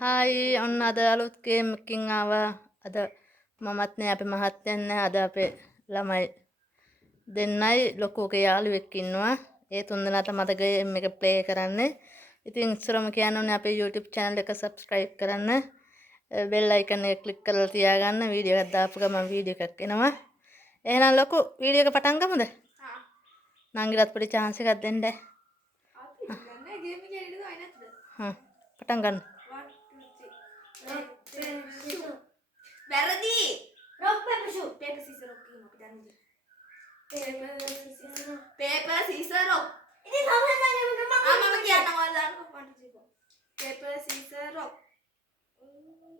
Hi ඔන්න අද අලුත් ගේම් එකකින් ආවා. අද මමත් නෑ අපේ මහත්තයන් නෑ. අද අපේ ළමයි දෙන්නයි ලොකුගේ යාළුවෙක් ඉන්නවා. ඒ තුන්දෙනාට මට ගේම් එක ප්ලේ කරන්න. ඉතින් ඉස්සරම කියන්න ඕනේ අපේ YouTube channel එක subscribe කරන්න. බෙල් අයිකන් එක ක්ලික් කරලා තියාගන්න. වීඩියෝ එකක් දාපු ගමන් වීඩියෝ එකක් එනවා. එහෙනම් ලොකු වීඩියෝ එක පටන් ගමුද? නංගිලත් පොඩි chance එකක් දෙන්න. පටන් ගන්න. වැරදි. rock paper shoot. paper scissors rock කියමු අපි දන්නේ. paper scissors rock. ඉතින් මම කියන්න ඕන දාන්න 1 2 3 paper scissors rock.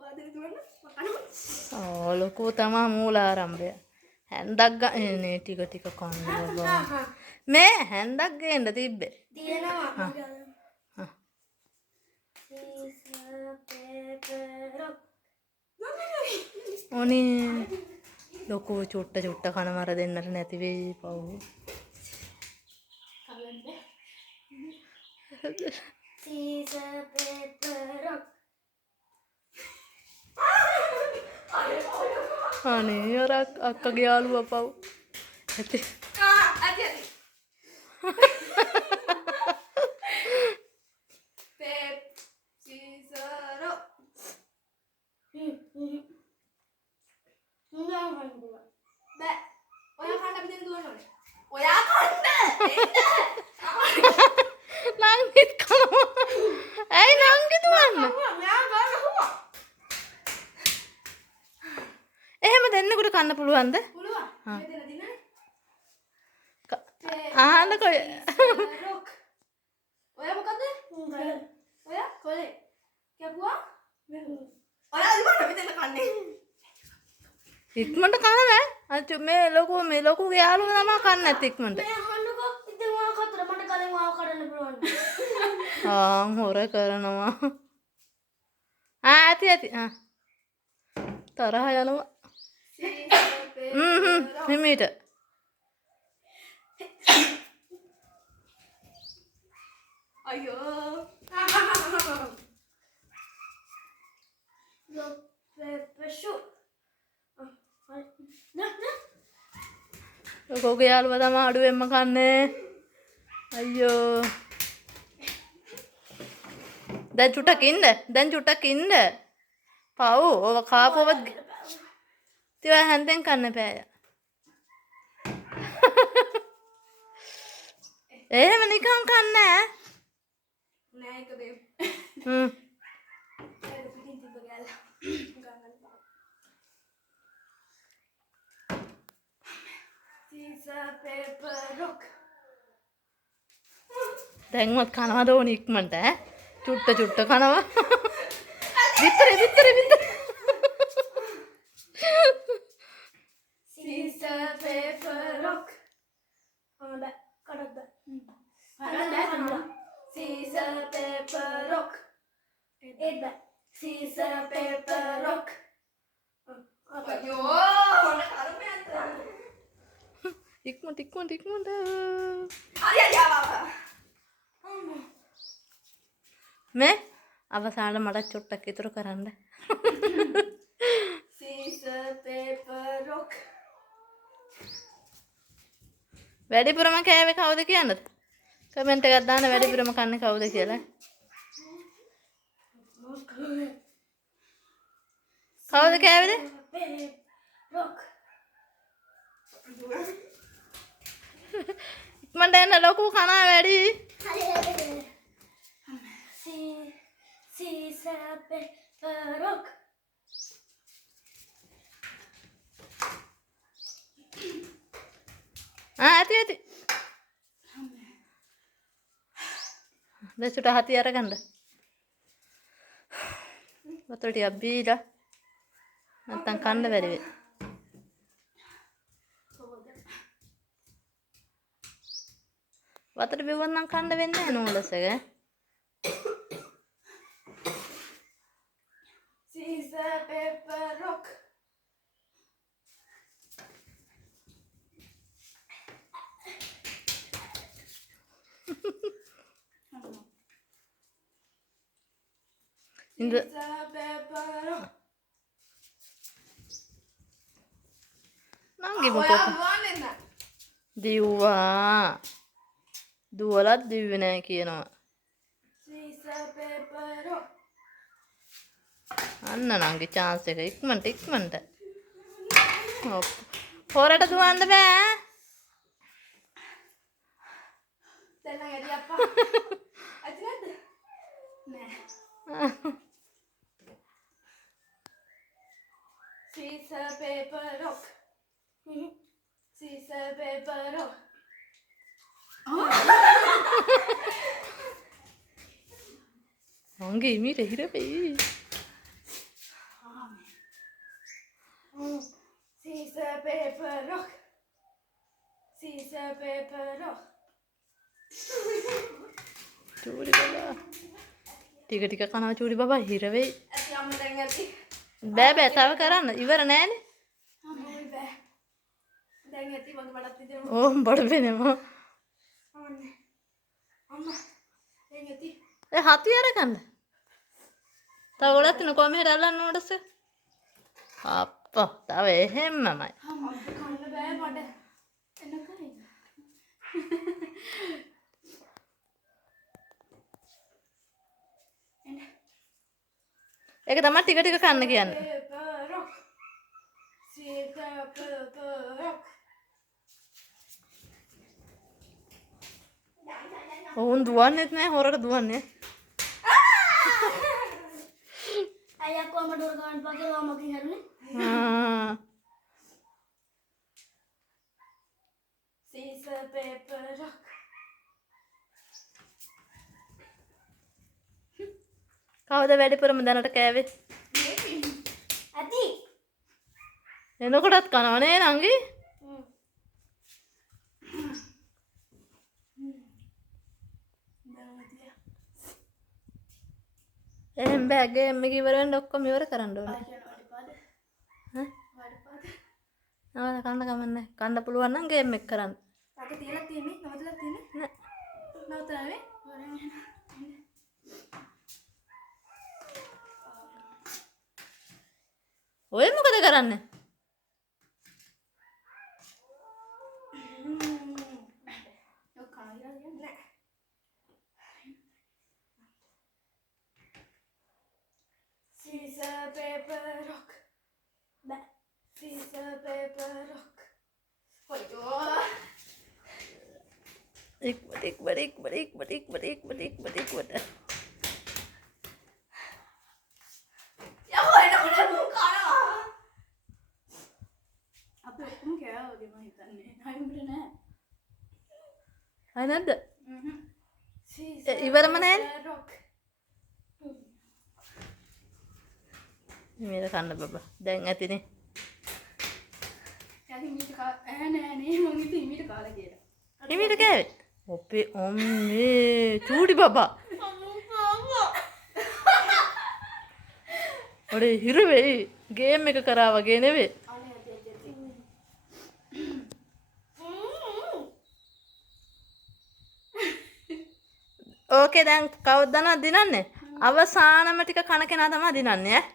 වාදේ දුවන්න මකන්න. ලොකු තමා මූලාරම්භය. හැන්දක් ගන්නේ ටික කොන්න බබා. මේ හැන්දක් ගේන්න තිබ්බේ. තියෙනවා. scissors paper rock. ඕනේ ලොකු චුට්ට කන මර දෙන්නට නැති වෙයි පව්. scissors paper rock. අනේ අර අක්කගේ යාළුවා පව්. ඇති. ඇති. paper scissors rock. බෑ. ඔයා කන්න අපි දෙන්න දුවන්න ඕනේ. ඔයා කන්න. නංගිත් කනවා. ඇයි නංගි දුවන්නේ? එහෙම දෙන්නෙකුට කන්න පුළුවන්ද? පුළුවන්. මේ දෙන්න දිනන්නේ. අහන්නකෝ. rock. ඔයා මොකද? ඔයා කොලේ. කැපුවා? ඔයා ඉවර අපි දෙන්න කන්නේ. ඉක්මනට කන බෑ. අච්චු මේ ලොකුගේ යාළුවා තමයි කන්නේ නැති ඉක්මනට. මේ අහන්නකෝ ඉතින් ඔයා කතර මට කලින් ආව කඩන්න පුළුවන්. හොර කරනවා. ඇති. තරහ යනවා. හිමීට. අයියෝ. rock paper shoot. ලොකුගේ යාළුවා තමයි අඩුවෙන්ම කන්නේ. අයියෝ. දැන් චුට්ටක් ඉන්න. පව් ඔව කාපුව තියා හැන්දෙන් කන්න බෑ. එහෙම නිකන් කන්නේ නෑ ඒක බේ. ඒක පිටින් තිබ්බ ගෑල්ලා. scissors paper rock. දැන්වත් කනවද ඕනි ඉක්මනට ඈ? චුට්ට කනවා. විතර. scissors paper rock. බෑ කඩද්ද. හරි scissors paper rock. ඒත් බෑ. scissors paper rock. අයියෝ මොන කරුමයක්ද? ඉක්මනට. හරි ආවා. මේ අවසානට මට චුට්ටක් ඉතුරු කරන්න. scissors paper rock. වැඩිපුරම කෑවේ කවුද කියන්නද? කමෙන්ට් එකක් දාන්න වැඩිපුරම කන්නේ කවුද කියලා. කවුද කෑවේද? rock. ඉක්මනට එන්න ලොකු කනවා වැඩි. scissors paper rock. ඇති. දැන් චුට්ට හති අරගන්න. වතුර ටිකක් බීලා නැත්තම් කන්න බැරි වෙයි. වතුර බිව්වොත් නම් කන්න වෙන්නේ නැහැ නූඩල්ස් එක. scissors paper rock. Scissor, paper, rock. නංගි මොකෝ දිව්වා දුවලත් දිව්වේ නෑ කියනවා. Scissor, paper, rock. අන්න නංගි chance එක ඉක්මනට. ඔව්. හොරට දුවන්න බෑ. දැන් නම් ඇති අප්පා. ඇති නැද්ද? නෑ. Scissor, paper, rock. Scissor, paper, rock. නංගි මීට හිර වෙයි. Scissor, paper, rock. Scissor, paper, rock. චූඩි බබා. ටික කනවා චූඩි බබා හිර වෙයි. ඇති අම්ම දැන් ඇති. බෑ තව කරන්න ඉවර නෑනේ. අම්මයි බෑ. දැන් ඇති මගේ බඩත් විදිහම. ඕම් බඩ වෙනවා. අම්මනේ. අම්මා දැන් ඇති. ඒ හති අරගන්න. තව ගොඩක් තියෙන කොහමද අල්ලන්න ඕනද? අප්පා තව එහෙම්මමයි. අම්මා කන්න බෑ මට. එන්න කරේ. එන්න. ඒක තමයි ටික කන්න කියන්නේ. Paper, rock. Scissor, paper, rock. ඔවුන් දුවන්නේත් නෑ හොරට දුවන්නේ. අයියා කොහමද ඩෝර ගන්න පාගේ ලාමකින් හරිනේ? Scissor, paper, rock. කවුද වැඩිපුරම දැනට කෑවේ? ඇති. එනකොටත් කනවා නේ නංගි? එහෙනම් බෑ ගේම් එක ඉවර වෙන්න ඔක්කොම ඉවර කරන්න ඕනේ. නෑ කන්න කමන්නේ. කන්න පුළුවන් නම් ගේම් එක කරන්න. අද තියලා තියෙන්නේ නවතලා තියෙන්නේ නෑ. නවතලානේ වරෙන් එන්න. ඔය මොකද කරන්නේ? ඔය කායිලා නෑ. Scissor, paper, rock. Bye. Scissor, paper, rock. Ayo. ඉක්මට. Ya udah buka ya. Apa kamu kayak gimana hitannya? Hai bener. අය නැද්ද? Scissor, ඉවරම නෑනේ. paper, rock. මේක කන්න බබා. දැන් ඇතිනේ. Yakin mita ka නේ මම ඉතින් මීට කාලා කියලා. හිමීට කෑවේ. ඔපේ ඔම්මේ චූටි බබා. ඔඩේ හිර වෙයි. ගේම් එක කරා වගේ නෙවෙයි. අනේ ඇති. ඕකේ දැන් කවුද දනවද දිනන්නේ? අවසානම ටික කන කෙනා තමයි දිනන්නේ ඈ.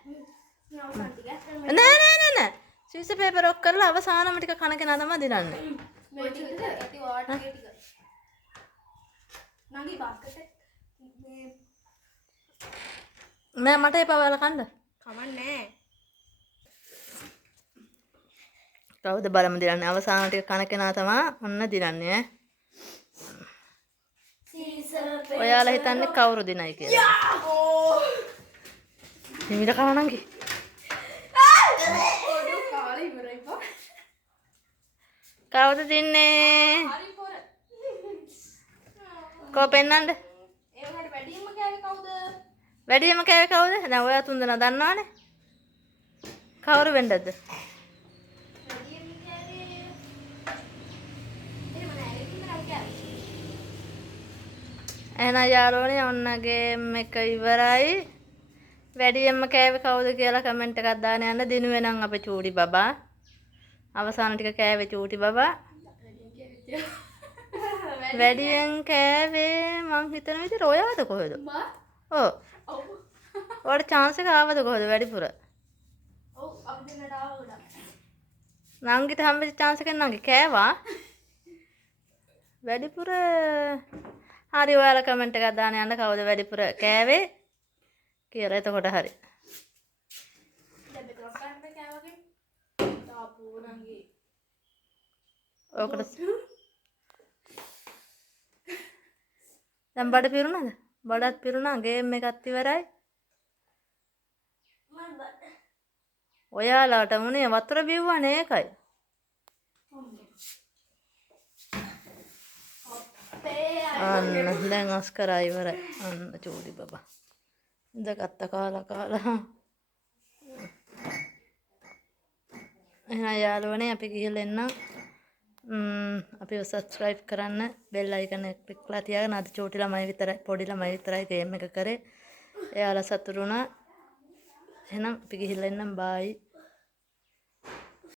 නෑ. සීස පේපර් ඔක් කරලා අවසානම ටික කන කෙනා තමයි දිනන්නේ. මේ ටික ඇති වාට් ටික. නංගි බාස්කට් මේ නෑ මට එපා ඔයාලා කන්න. කමන්නේ. කවුද බලමු දිනන්නේ? අවසාන ටික කන කෙනා තමයි ඔන්න දිනන්නේ ඈ. ඔයාලා හිතන්නේ කවුරු දිනයි කියලා? ඕ හිමිට කන නංගි. ඔඩු කාලේ ඉවරයි පො. කවුද දින්නේ? හරි පොර. කෝ පෙන්නන්න. ඒ වුණාට වැඩිම කෑවේ කවුද? වැඩිම කෑවේ කවුද? දැන් ඔයා තුන්දෙනා දන්නවනේ. කවුරු වෙන්නද? වැඩිම කෑවේ එහෙම නෑ ඒකින් කෑවේ. එහෙනම් යාළුවනේ ඔන්න ගේම් එක ඉවරයි. වැඩියෙන්ම කෑවේ කවුද කියලා කමෙන්ට් එකක් දාන්න යන්න. දිනුවේ නම් අපේ චූටි බබා. අවසාන ටික කෑවේ චූටි බබා. වැඩියෙන් කෑවේ මං හිතන විදිහට ඔයාද කොහෙද? මා ඔව්. ඔව්. ඔයාලට chance එක ආවද කොහොද වැඩිපුර? ඔව් අපි දෙන්නට ආව ගොඩක්. නංගිට හම්බෙච්ච chance එකෙන් නංගි කෑවා. වැඩිපුර හරි ඔයාලා කමෙන්ට් එකක් දාන්න යන්න කවුද වැඩිපුර කෑවේ කියලා. එතකොට හරි. දැන් මෙතන ගන්න කෑවගේ. තාපෝ නංගි. ඔකට දැන් බඩ පිරුණාද? බඩත් පිරුණා ගේම් එකත් ඉවරයි. මන් බඩ. ඔයාලාට මොනේ වතුර බිව්වනේ ඒකයි. අන්න දැන් අස්කරා ඉවරයි. අන්න චූටි බබා. ඉඳගත්ත කාලා. එහෙනම් යාළුවනේ අපි ගිහලා එන්න. අපිව සබ්ස්ක්‍රයිබ් කරන්න බෙල් අයිකන් එක ක්ලික් කරලා තියාගන්න. අද චූටි ළමයි විතරයි පොඩි ළමයි විතරයි ගේම් එක කරේ. එයාලා සතුටු වුණා. එහෙනම් අපි ගිහලා එන්නම් බායි.